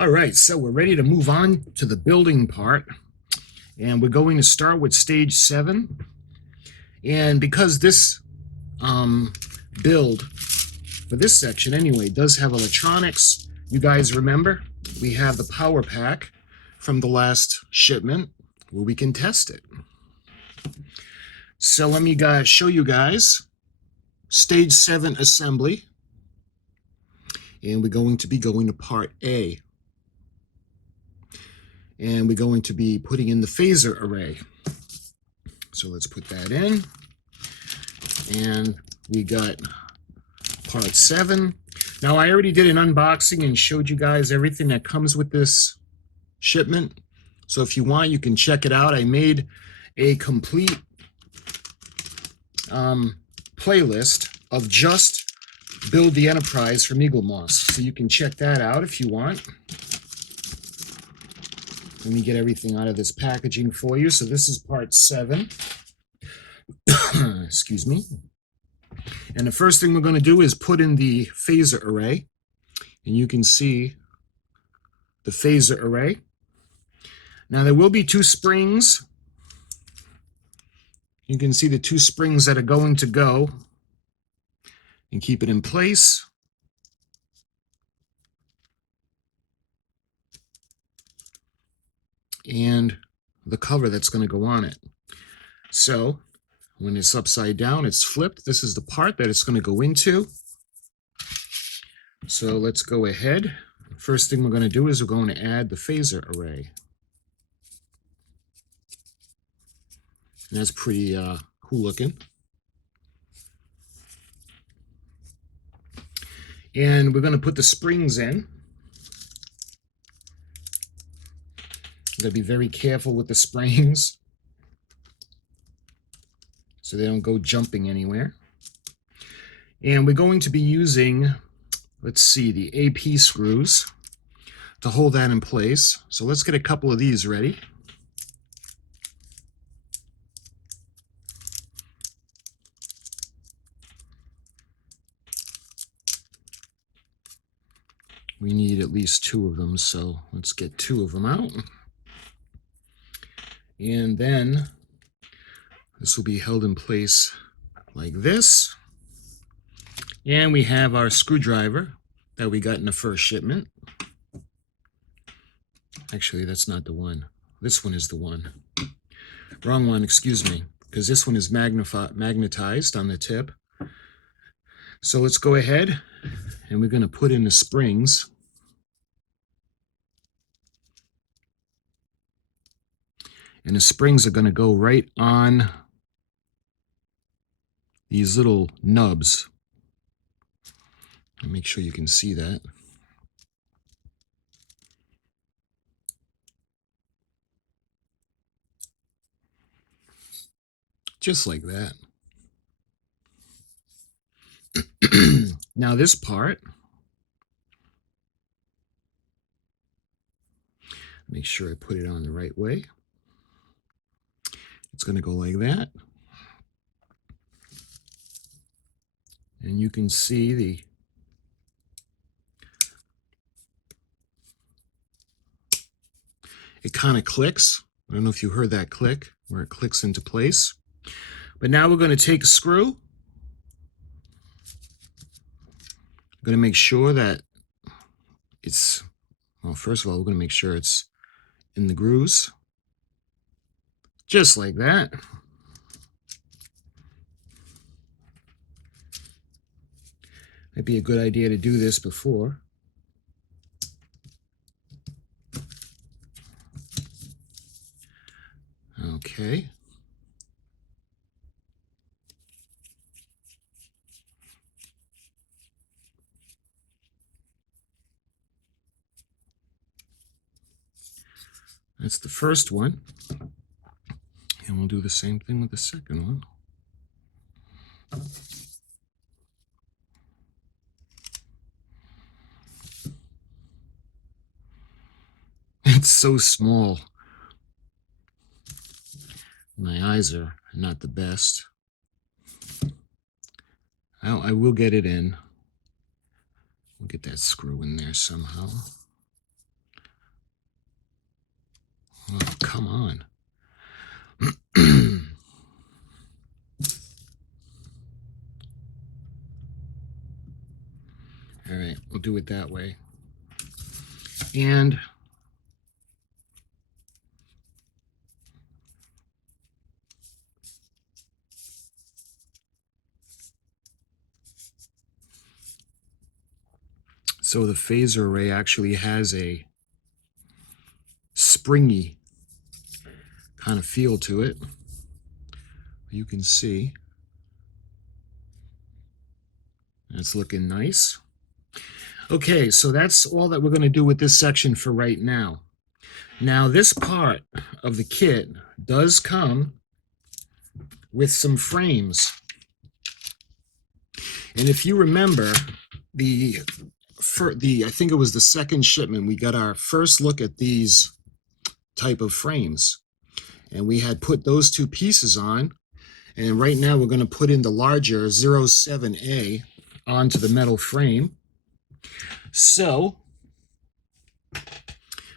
All right, so we're ready to move on to the building part, and we're going to start with stage 7. And because this build, for this section anyway, does have electronics, you guys remember, we have the power pack from the last shipment where we can test it. So let me show you guys stage 7 assembly, and we're going to be going to part A. And we're going to be putting in the phaser array. So let's put that in. And we got part 7. Now I already did an unboxing and showed you guys everything that comes with this shipment. So if you want, you can check it out. I made a complete playlist of just Build the Enterprise from Eaglemoss. So you can check that out if you want. Let me get everything out of this packaging for you. So this is part 7. Excuse me. And the first thing we're going to do is put in the phaser array. And you can see the phaser array. Now there will be 2 springs. You can see the 2 springs that are going to go and keep it in place. And the cover that's going to go on it. So when it's upside down, it's flipped. This is the part that it's going to go into. So let's go ahead. First thing we're going to do is we're going to add the phaser array. And that's pretty cool looking. And we're going to put the springs in. Got to be very careful with the springs so they don't go jumping anywhere. And we're going to be using, let's see, the AP screws to hold that in place. So let's get a couple of these ready. We need at least 2 of them, so let's get 2 of them out. And then this will be held in place like this. And we have our screwdriver that we got in the first shipment. Actually, that's not the one. This one is the one. Wrong one, excuse me, because this one is magnetized on the tip. So let's go ahead and we're going to put in the springs. And the springs are going to go right on these little nubs. Make sure you can see that. Just like that. Now this part, make sure I put it on the right way. It's going to go like that. And you can see it kind of clicks. I don't know if you heard that click, where it clicks into place. But now we're going to take a screw. I'm going to make sure that it's, well, first of all, we're going to make sure it's in the grooves. Just like that. Might be a good idea to do this before. Okay. That's the first one. And we'll do the same thing with the second one. It's so small. My eyes are not the best. I will get it in. We'll get that screw in there somehow. Oh, come on. All right, we'll do it that way. And so the phaser array actually has a springy kind of feel to it. You can see it's looking nice. Okay, so that's all that we're going to do with this section for right now. Now, this part of the kit does come with some frames. And if you remember, I think it was the second shipment, we got our first look at these type of frames. And we had put those two pieces on. And right now we're going to put in the larger 07A onto the metal frame. So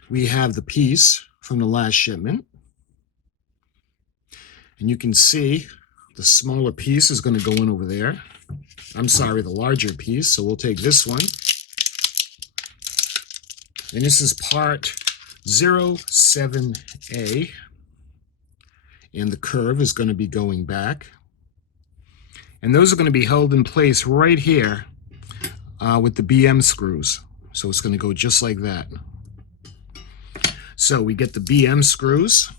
we have the piece from the last shipment. And you can see the smaller piece is going to go in over there. I'm sorry, the larger piece. So we'll take this one. And this is part 07A. And the curve is going to be going back. And those are going to be held in place right here with the BM screws. So it's going to go just like that. So we get the BM screws.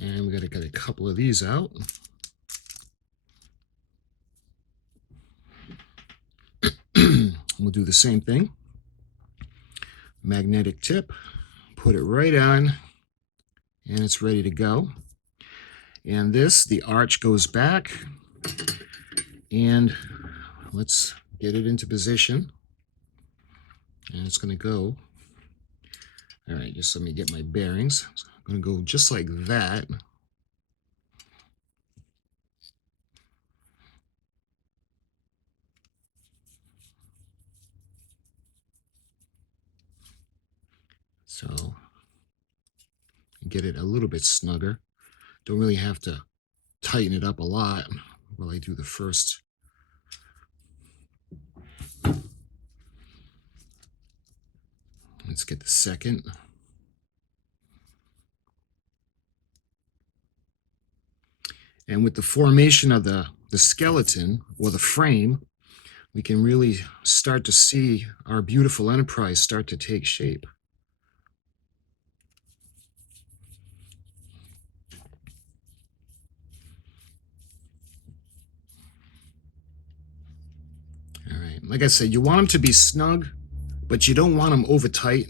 And we got to get a couple of these out. We'll do the same thing. Magnetic tip, put it right on, and it's ready to go. And this, the arch goes back, and let's get it into position. And it's going to go, all right, just let me get my bearings. It's going to go just like that. So get it a little bit snugger. Don't really have to tighten it up a lot while I do the first. Let's get the second. And with the formation of the skeleton or the frame, we can really start to see our beautiful Enterprise start to take shape. All right, like I said, you want them to be snug, but you don't want them over tight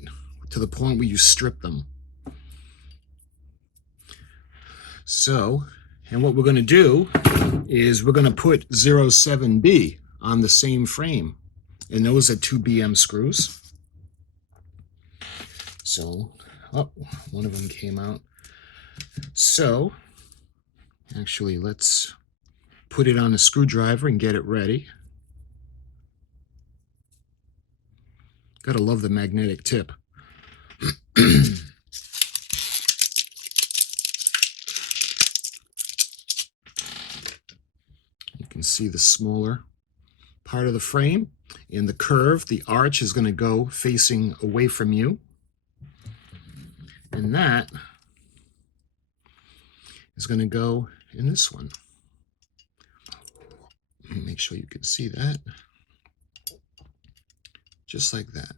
to the point where you strip them. So, and what we're going to do is we're going to put 07B on the same frame. And those are 2 BM screws. So, oh, one of them came out. So, actually, let's put it on a screwdriver and get it ready. Gotta love the magnetic tip. You can see the smaller part of the frame. In the curve, the arch is going to go facing away from you. And that is going to go in this one. Make sure you can see that. Just like that.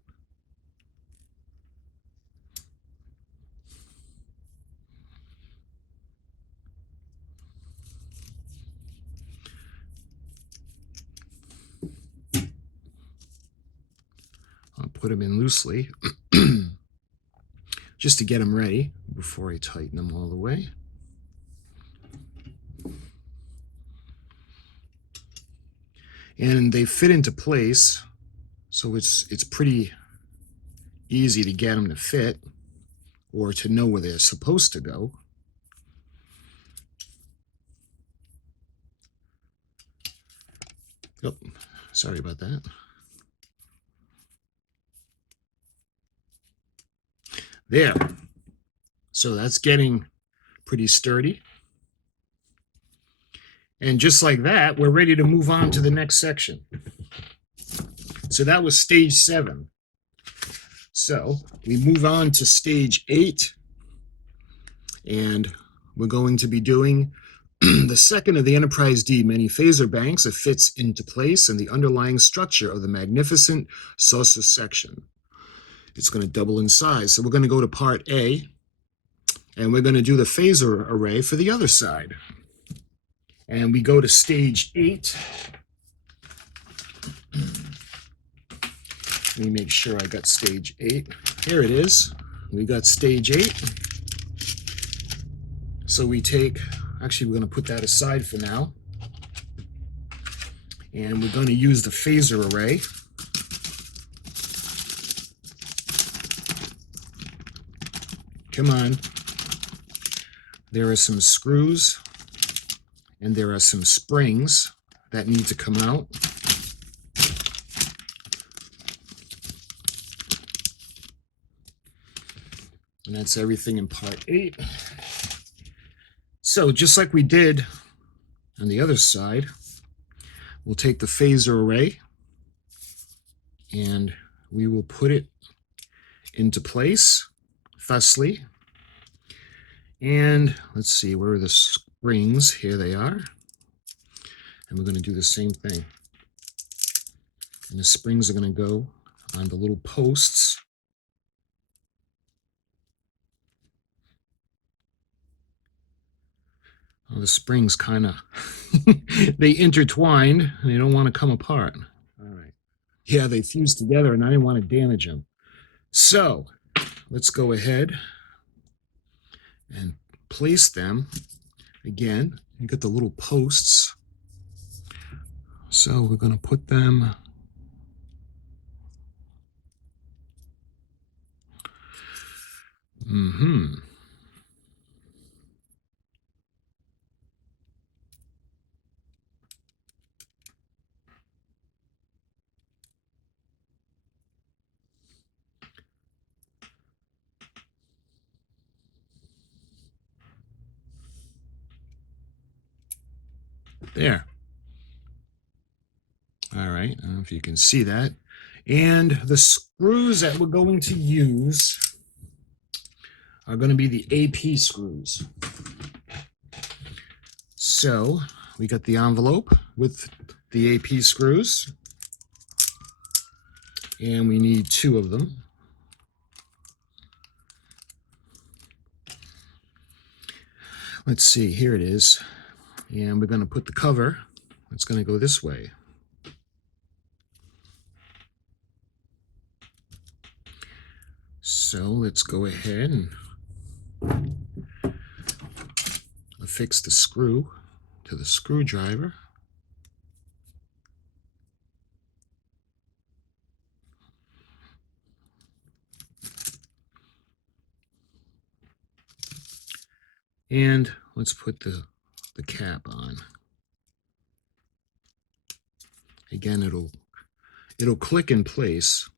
I'll put them in loosely just to get them ready before I tighten them all the way. And they fit into place, so it's pretty easy to get them to fit or to know where they're supposed to go. Oh, sorry about that. There. So that's getting pretty sturdy. And just like that, we're ready to move on to the next section. So that was stage 7. So we move on to stage 8, and we're going to be doing the second of the Enterprise D many phaser banks that fits into place in the underlying structure of the magnificent saucer section. It's going to double in size. So we're going to go to part A, and we're going to do the phaser array for the other side. And we go to stage 8. Let me make sure I got stage 8. Here it is. We got stage 8. So we take, actually we're going to put that aside for now. And we're going to use the phaser array. Come on. There are some screws and there are some springs that need to come out. And that's everything in part 8. So just like we did on the other side, we'll take the phaser array and we will put it into place thusly. And let's see, where are the springs? Here they are. And we're going to do the same thing. And the springs are going to go on the little posts. Well, the springs kind of, they intertwined and they don't want to come apart. All right. Yeah, they fused together and I didn't want to damage them. So let's go ahead and place them. Again, you get the little posts. So we're going to put them there. All right, I don't know if you can see that. And the screws that we're going to use are going to be the AP screws. So we got the envelope with the AP screws, and we need 2 of them. Let's see, here it is. And we're going to put the cover, it's going to go this way. So let's go ahead and affix the screw to the screwdriver. And let's put the cap on. Again, it'll click in place.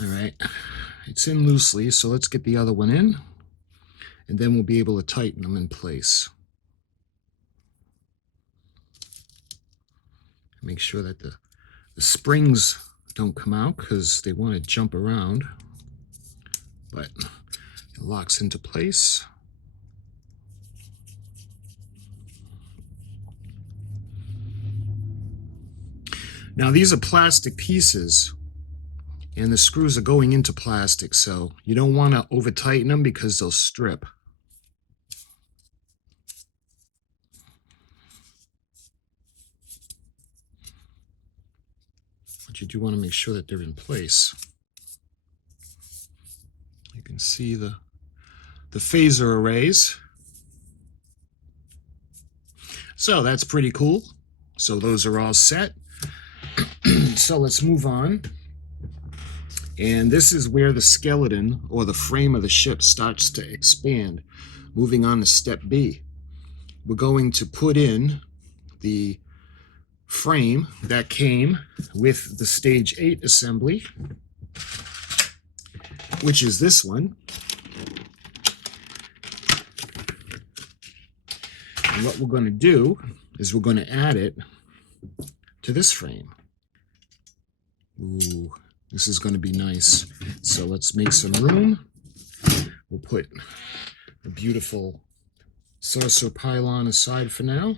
All right, it's in loosely, so let's get the other one in, and then we'll be able to tighten them in place. Make sure that the springs don't come out because they want to jump around, but it locks into place. Now these are plastic pieces, and the screws are going into plastic, so you don't want to over tighten them because they'll strip. But you do want to make sure that they're in place. You can see the phaser arrays. So that's pretty cool. So those are all set. so let's move on. And this is where the skeleton or the frame of the ship starts to expand. Moving on to step B. We're going to put in the frame that came with the stage 8 assembly, which is this one. And what we're going to do is we're going to add it to this frame. Ooh, this is going to be nice. So let's make some room. We'll put a beautiful saucer pylon aside for now.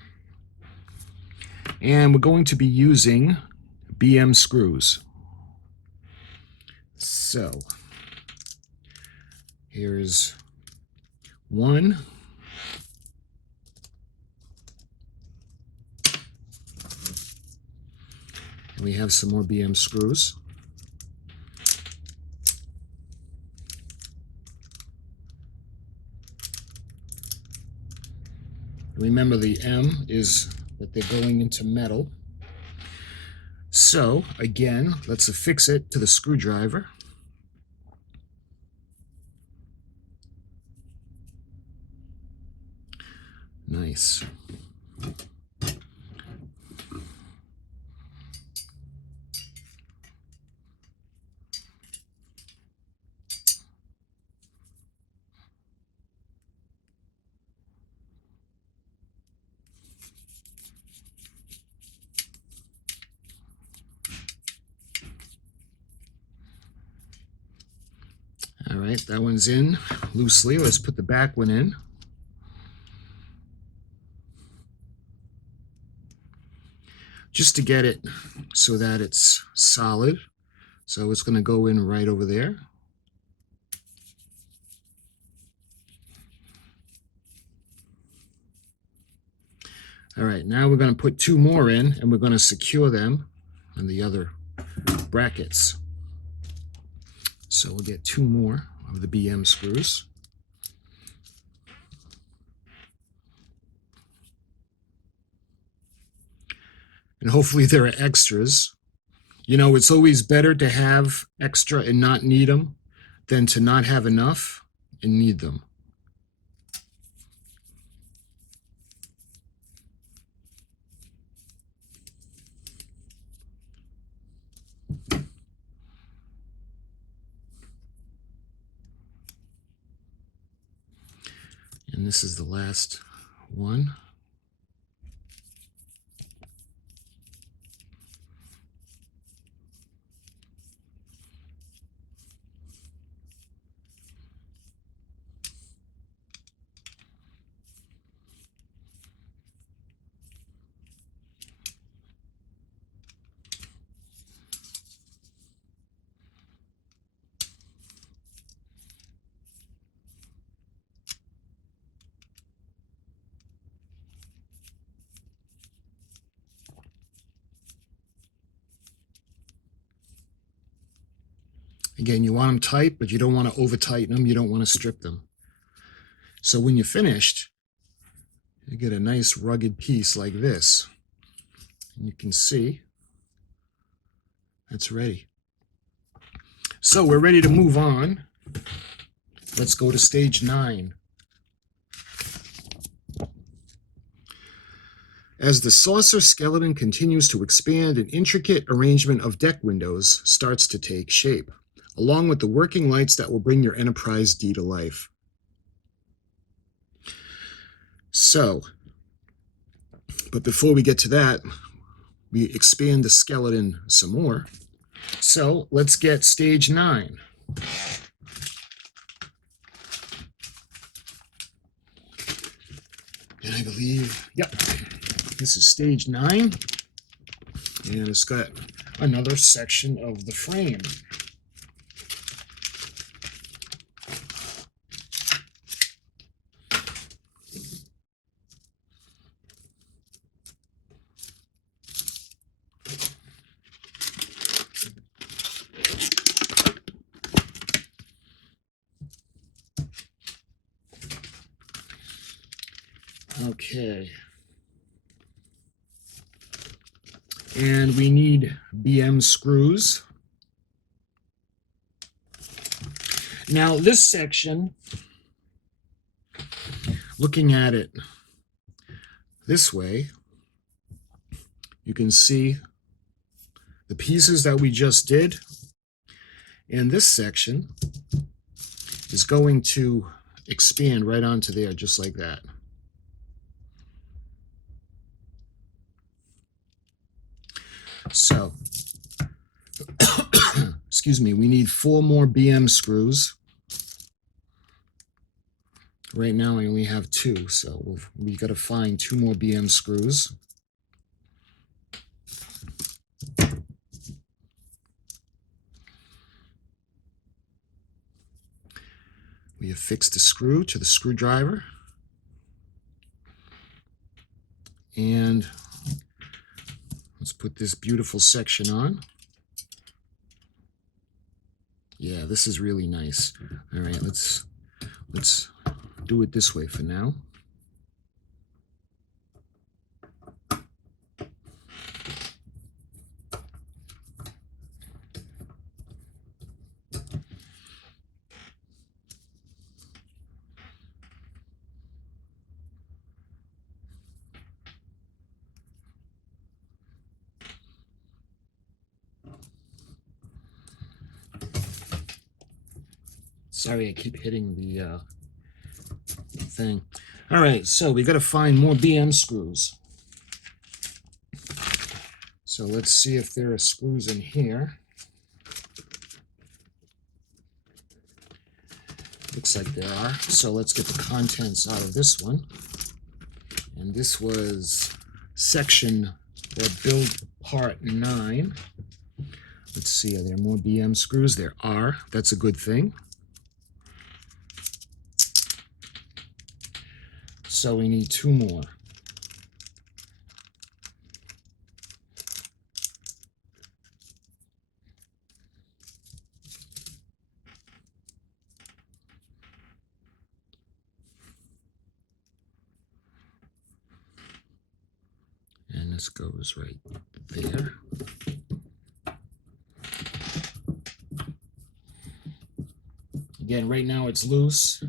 And we're going to be using BM screws. So here's one. And we have some more BM screws. Remember, the M is that they're going into metal. So again, let's affix it to the screwdriver. Nice. All right, that one's in loosely. Let's put the back one in. Just to get it so that it's solid. So it's going to go in right over there. All right, now we're going to put two more in, and we're going to secure them on the other brackets. So we'll get two more of the BM screws. And hopefully there are extras. You know, it's always better to have extra and not need them than to not have enough and need them. And this is the last one. Again, you want them tight, but you don't want to over tighten them. You don't want to strip them. So when you're finished, you get a nice rugged piece like this. And you can see it's ready. So we're ready to move on. Let's go to stage 9. As the saucer skeleton continues to expand, an intricate arrangement of deck windows starts to take shape, along with the working lights that will bring your Enterprise D to life. So, but before we get to that, we expand the skeleton some more. So let's get stage 9. And I believe, yep, this is stage 9. And it's got another section of the frame. Okay. And we need BM screws. Now this section, looking at it this way, you can see the pieces that we just did. And this section is going to expand right onto there, just like that. So, excuse me, we need 4 more BM screws. Right now I only have 2, so we got to find 2 more BM screws. We affix the screw to the screwdriver. And let's put this beautiful section on. Yeah, this is really nice. All right, let's do it this way for now. Sorry, I keep hitting the thing. All right, so we got to find more BM screws. So let's see if there are screws in here. Looks like there are. So let's get the contents out of this one. And this was section or build part 9. Let's see, are there more BM screws? There are. That's a good thing. So we need 2 more. And this goes right there. Again, right now it's loose.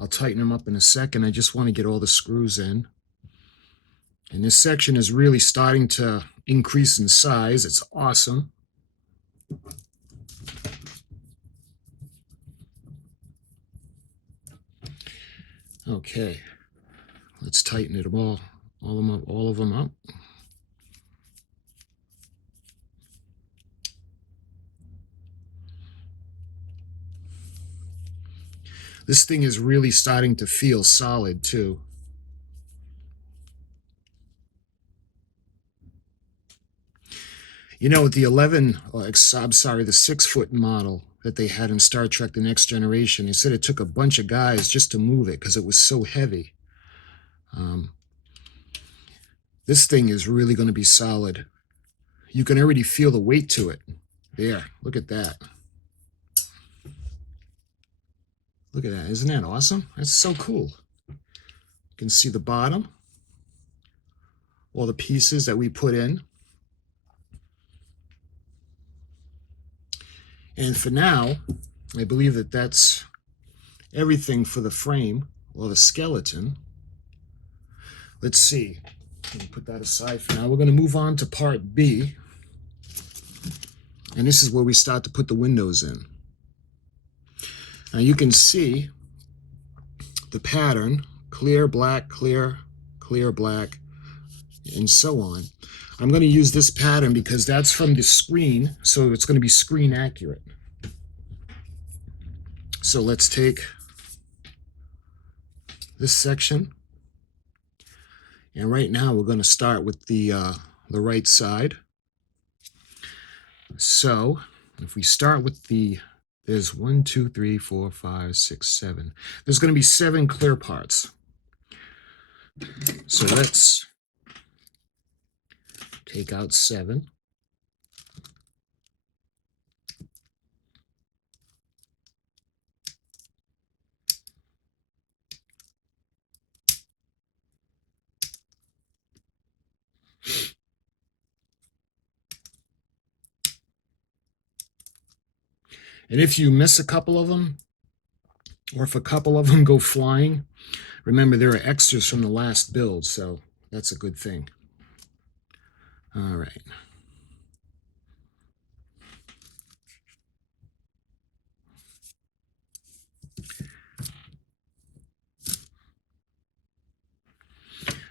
I'll tighten them up in a second. I just want to get all the screws in. And this section is really starting to increase in size. It's awesome. Okay, let's tighten it all of them up. This thing is really starting to feel solid too. You know, with the 6-foot model that they had in Star Trek The Next Generation, they said it took a bunch of guys just to move it because it was so heavy. This thing is really going to be solid. You can already feel the weight to it. There, look at that. Look at that. Isn't that awesome? That's so cool. You can see the bottom, all the pieces that we put in. And for now, I believe that that's everything for the frame or the skeleton. Let's see. Let me put that aside for now. We're going to move on to part B. And this is where we start to put the windows in. Now you can see the pattern, clear, black, clear, clear, black, and so on. I'm going to use this pattern because that's from the screen, so it's going to be screen accurate. So let's take this section, and right now we're going to start with the right side. So if we start with there's 1, 2, 3, 4, 5, 6, 7. There's going to be 7 clear parts. So let's take out 7. And if you miss a couple of them, or if a couple of them go flying, remember there are extras from the last build, so that's a good thing. All right.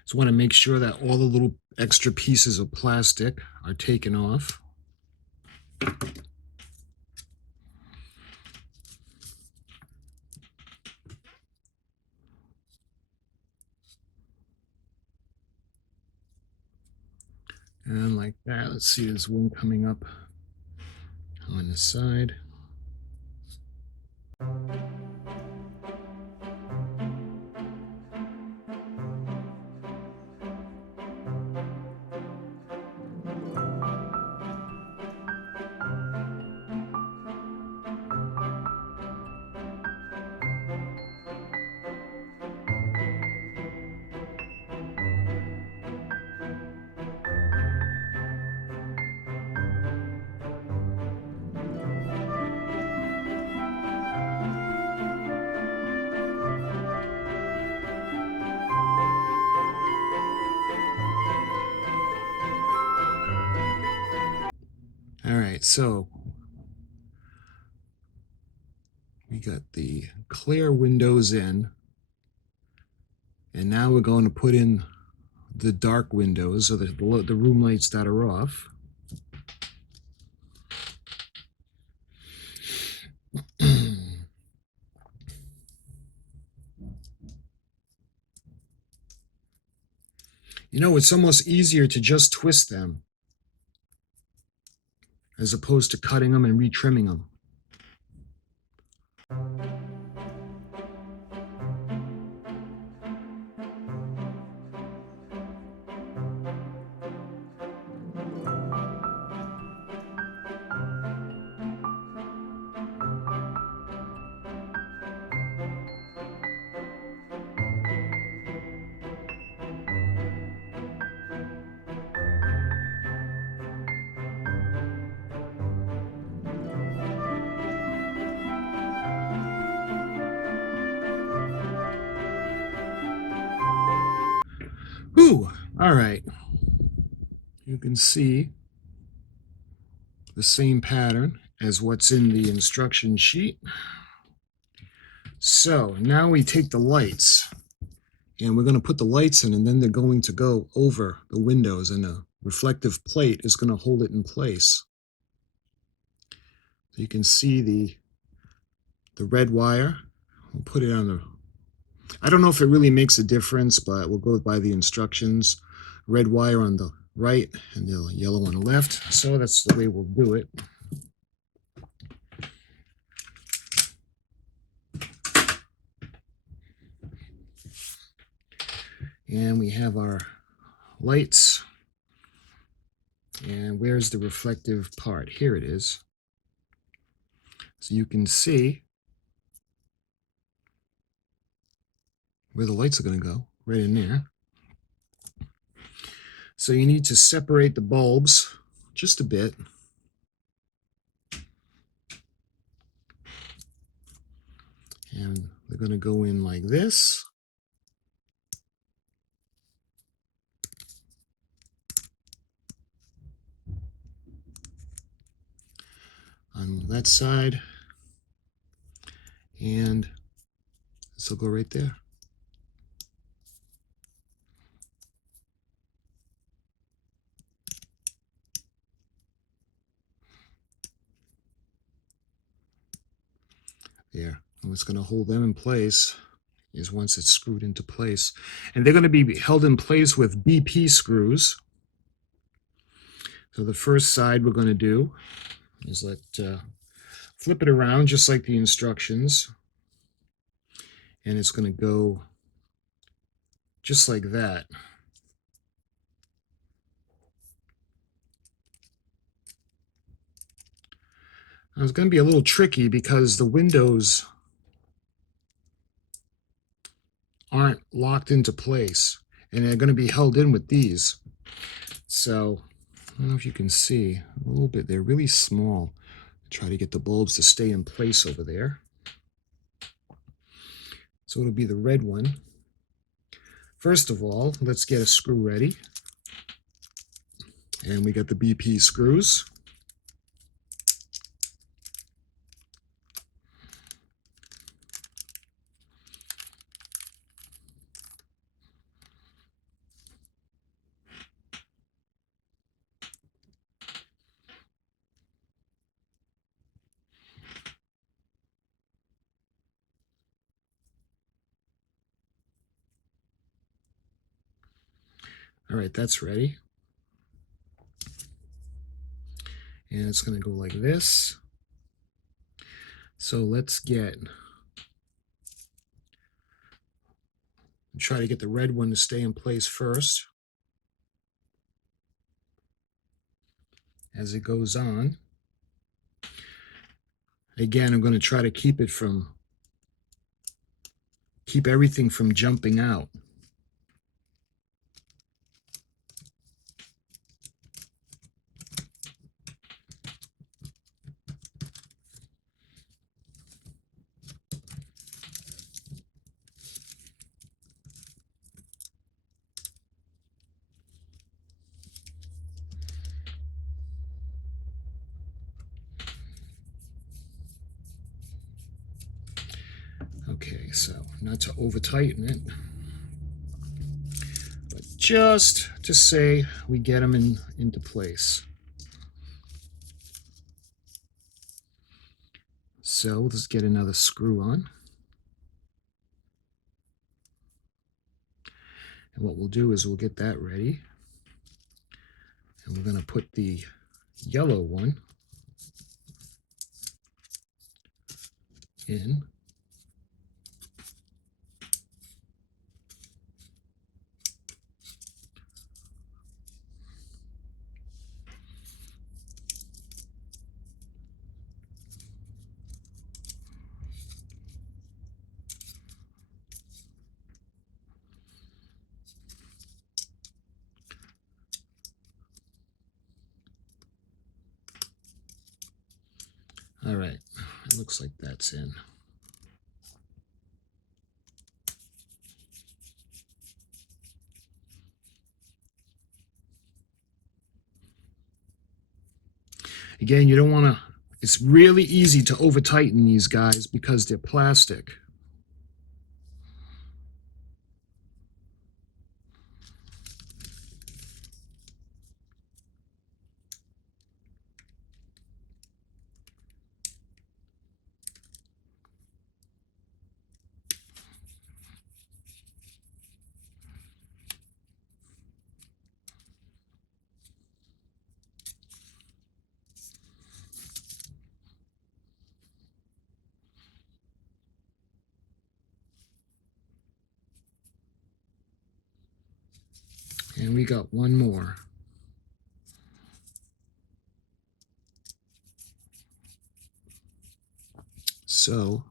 So want to make sure that all the little extra pieces of plastic are taken off. And like that. Let's see, there's one coming up on the side. All right, so we got the clear windows in, and now we're going to put in the dark windows, or the room lights that are off. You know, it's almost easier to just twist them as opposed to cutting them and retrimming them. Whew, all right. You can see the same pattern as what's in the instruction sheet. So now we take the lights, and we're going to put the lights in, and then they're going to go over the windows, and a reflective plate is going to hold it in place. So you can see the red wire. We'll put it on the, I don't know if it really makes a difference, but we'll go by the instructions. Red wire on the right and the yellow on the left. So that's the way we'll do it. And we have our lights. And where's the reflective part? Here it is. So you can see where the lights are going to go, right in there. So you need to separate the bulbs just a bit. And they're going to go in like this. On that side. And this will go right there. There. And what's going to hold them in place is once it's screwed into place. And they're going to be held in place with BP screws. So the first side we're going to do is flip it around just like the instructions. And it's going to go just like that. Now it's going to be a little tricky because the windows aren't locked into place, and they're going to be held in with these. So I don't know if you can see a little bit. They're really small. Try to get the bulbs to stay in place over there. So it'll be the red one. First of all, let's get a screw ready. And we got the BP screws. All right, that's ready. And it's going to go like this. So let's try to get the red one to stay in place first. As it goes on. Again, I'm going to try to keep everything from jumping out. Okay, so not to over tighten it, but just to say we get them into place. So let's get another screw on. And what we'll do is we'll get that ready. And we're going to put the yellow one in. All right, it looks like that's in. Again, you don't want to, it's really easy to over tighten these guys because they're plastic. And we got one more. So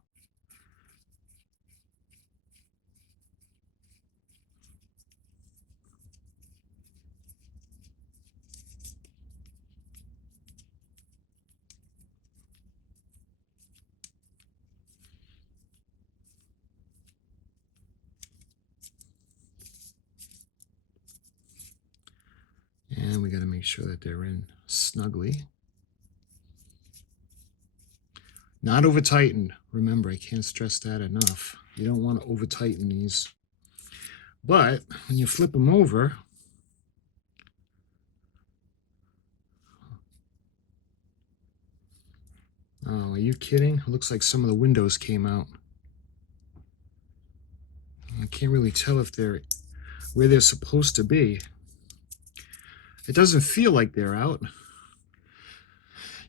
and we got to make sure that they're in snugly. Not over tightened. Remember, I can't stress that enough. You don't want to over tighten these. But when you flip them over, oh, are you kidding? It looks like some of the windows came out. I can't really tell if they're where they're supposed to be. It doesn't feel like they're out.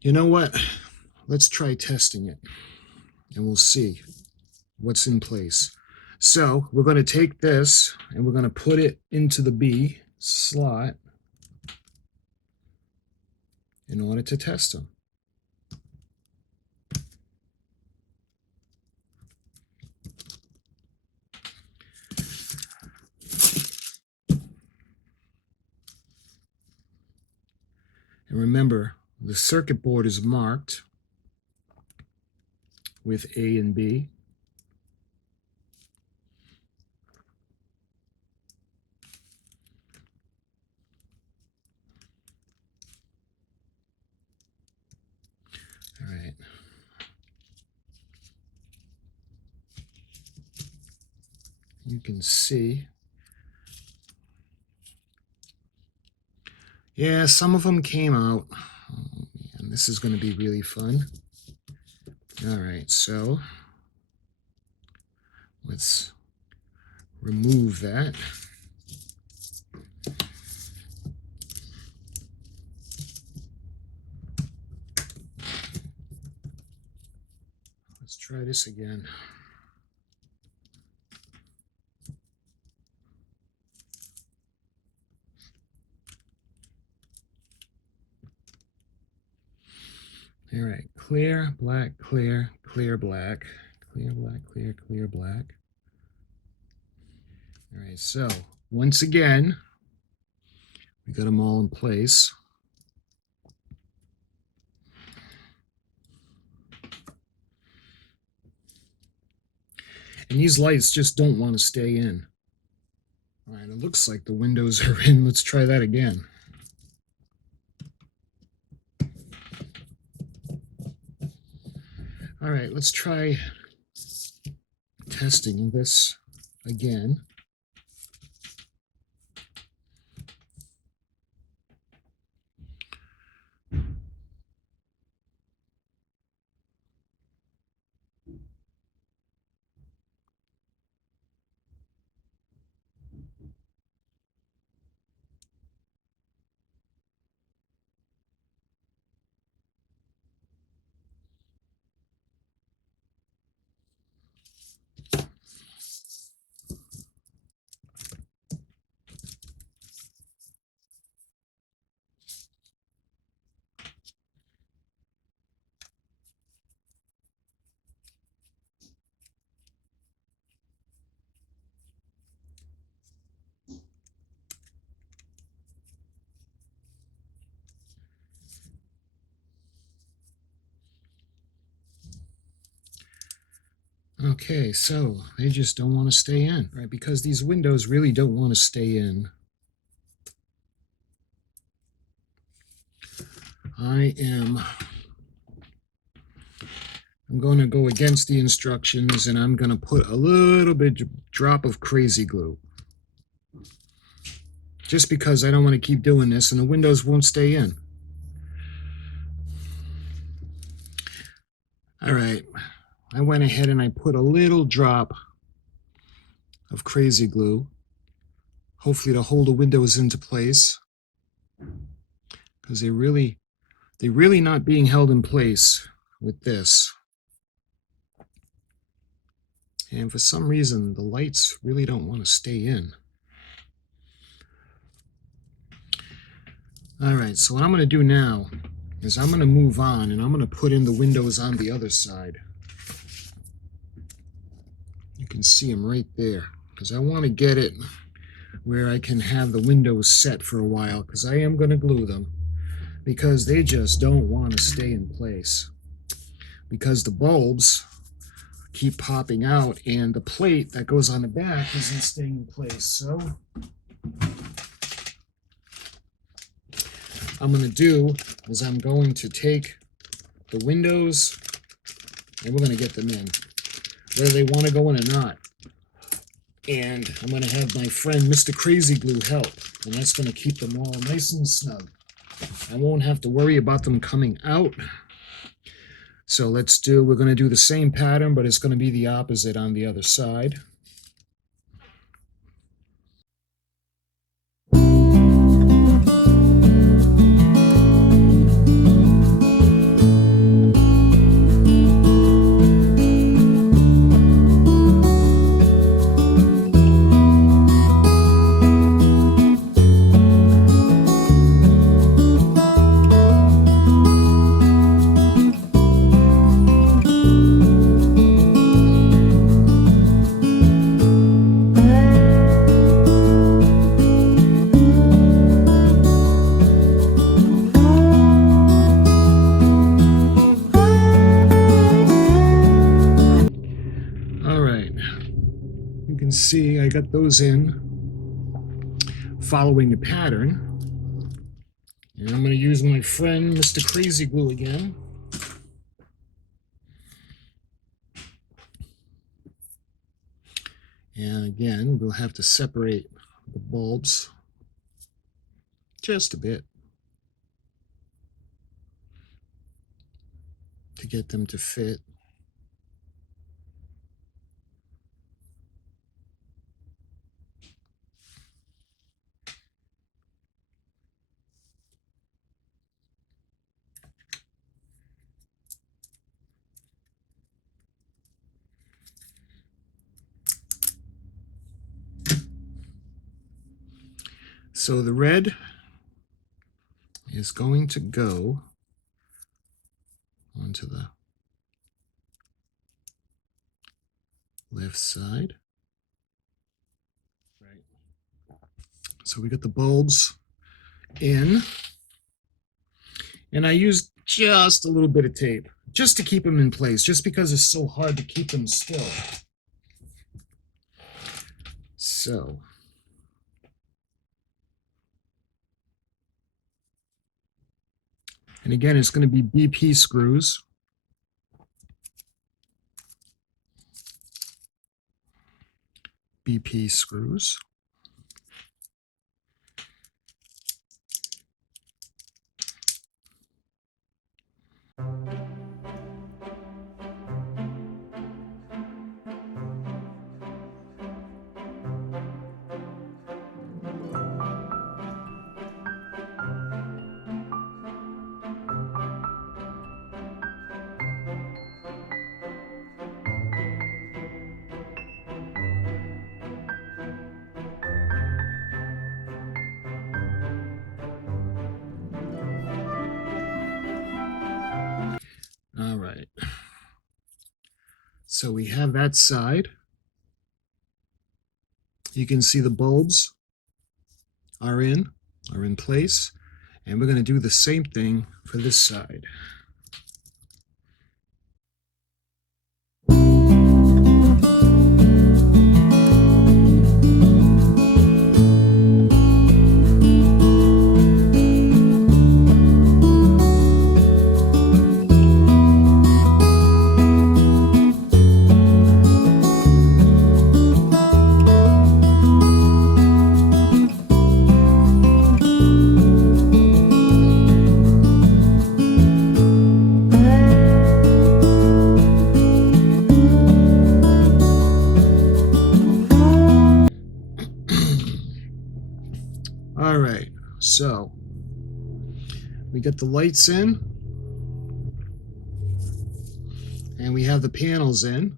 You know what? Let's try testing it, and we'll see what's in place. So we're going to take this, and we're going to put it into the B slot in order to test them. And remember, the circuit board is marked. with A and B. All right. You can see. Yeah, some of them came out. Oh, man, this is going to be really fun. All right, so let's remove that. Let's try this again. All right, clear, black, clear, clear, black, clear, black, clear, clear, black. All right, so once again, we got them all in place. And these lights just don't want to stay in. All right, it looks like the windows are in. Let's try that again. All right, let's try testing this again. Okay, so they just don't want to stay in, right? Because these windows really don't want to stay in. I'm going to go against the instructions, and I'm going to put a little bit drop of crazy glue. Just because I don't want to keep doing this, and the windows won't stay in. All right. I went ahead and I put a little drop of crazy glue, hopefully to hold the windows into place, because they're really not being held in place with this. And for some reason, the lights really don't want to stay in. All right, so what I'm going to do now is I'm going to move on, and I'm going to put in the windows on the other side. You can see them right there, because I want to get it where I can have the windows set for a while, because I am going to glue them, because they just don't want to stay in place, because the bulbs keep popping out and the plate that goes on the back isn't staying in place. So I'm going to do is I'm going to take the windows and we're going to get them in, whether they want to go in or not. And I'm going to have my friend Mr. Crazy Glue help, and that's going to keep them all nice and snug. I won't have to worry about them coming out. So we're going to do the same pattern, but it's going to be the opposite on the other side. see, I got those in following the pattern. And I'm going to use my friend Mr. Crazy Glue again. And again, we'll have to separate the bulbs just a bit to get them to fit. So the red is going to go onto the left side. Right. So we got the bulbs in, and I used just a little bit of tape just to keep them in place, just because it's so hard to keep them still. So and again, it's going to be BP screws. BP screws. All right. So we have that side. You can see the bulbs are in place. And we're going to do the same thing for this side. All right, so we got the lights in, and we have the panels in.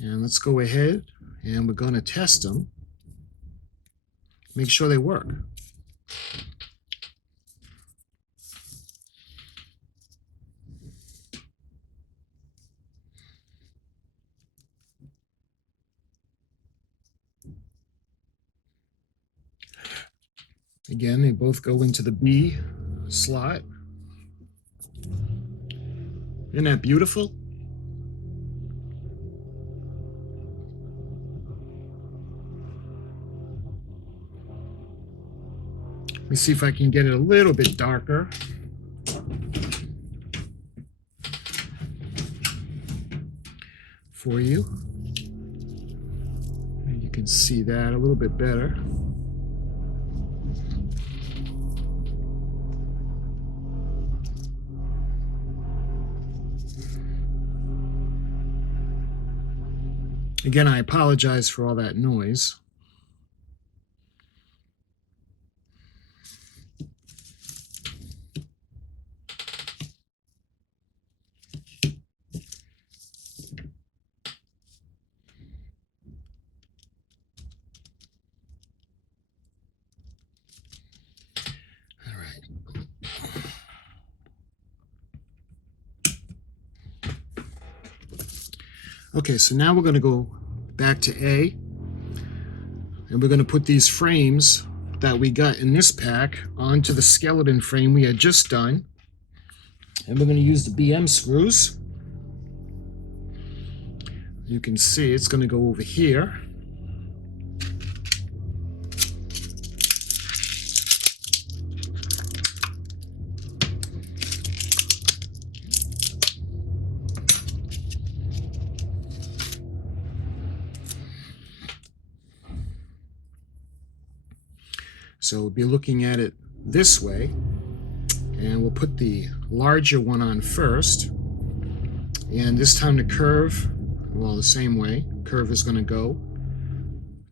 And let's go ahead and we're going to test them, make sure they work. Again, they both go into the B slot. Isn't that beautiful? Let me see if I can get it a little bit darker. For you. And you can see that a little bit better. Again, I apologize for all that noise. All right. Okay, so now we're going to go back to A, and we're going to put these frames that we got in this pack onto the skeleton frame we had just done, and we're going to use the BM screws. You can see it's going to go over here. So we'll be looking at it this way, and we'll put the larger one on first. And this time the curve, well, the same way. Curve is going to go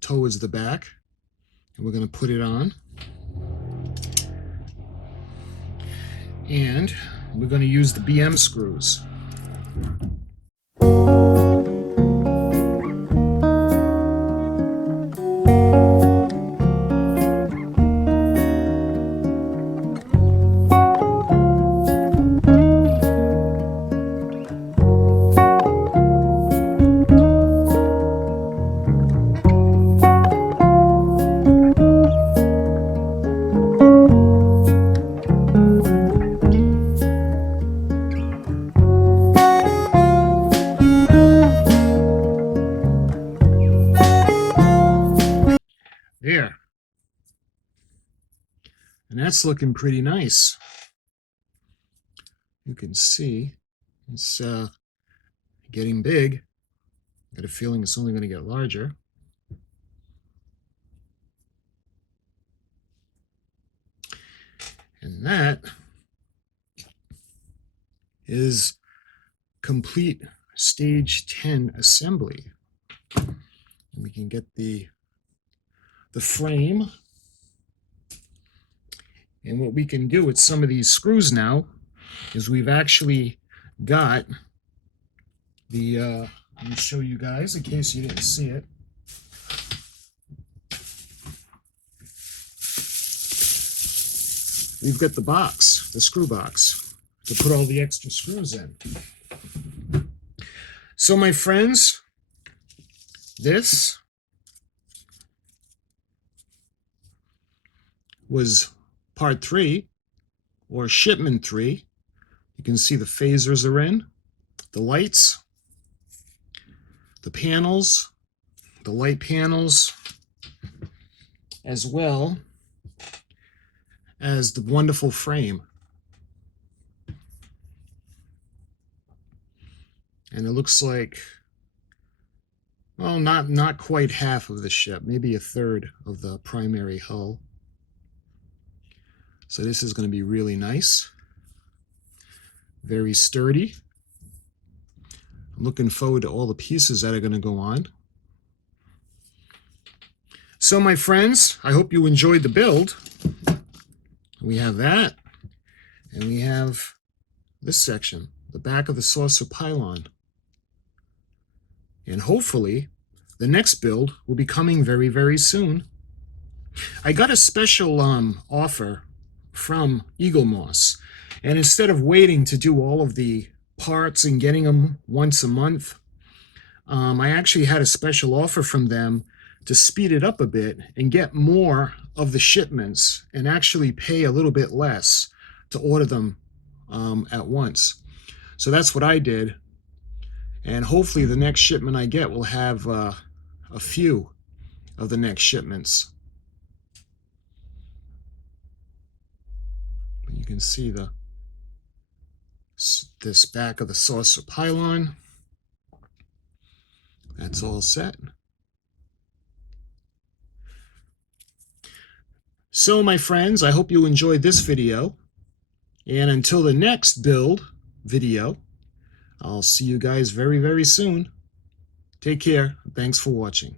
towards the back, and we're going to put it on. And we're going to use the BM screws. There. And that's looking pretty nice. You can see it's getting big. Got a feeling it's only going to get larger. And that is complete stage 10 assembly. And we can get the frame. And what we can do with some of these screws now is we've actually got the, let me show you guys in case you didn't see it. We've got the box, the screw box, to put all the extra screws in. So my friends, this was part 3, or shipment 3. You can see the phasers are in, the lights, the panels, the light panels, as well as the wonderful frame. And it looks like, well, not quite half of the ship, maybe a third of the primary hull. So this is going to be really nice, very sturdy. I'm looking forward to all the pieces that are going to go on. So my friends, I hope you enjoyed the build. We have that, and we have this section, the back of the saucer pylon. And hopefully the next build will be coming very, very soon. I got a special offer from Eaglemoss, and instead of waiting to do all of the parts and getting them once a month, I actually had a special offer from them to speed it up a bit and get more of the shipments and actually pay a little bit less to order them at once. So that's what I did, and hopefully the next shipment I get will have a few of the next shipments. You can see this back of the saucer pylon. That's all set. So my friends, I hope you enjoyed this video. And until the next build video, I'll see you guys very, very soon. Take care. Thanks for watching.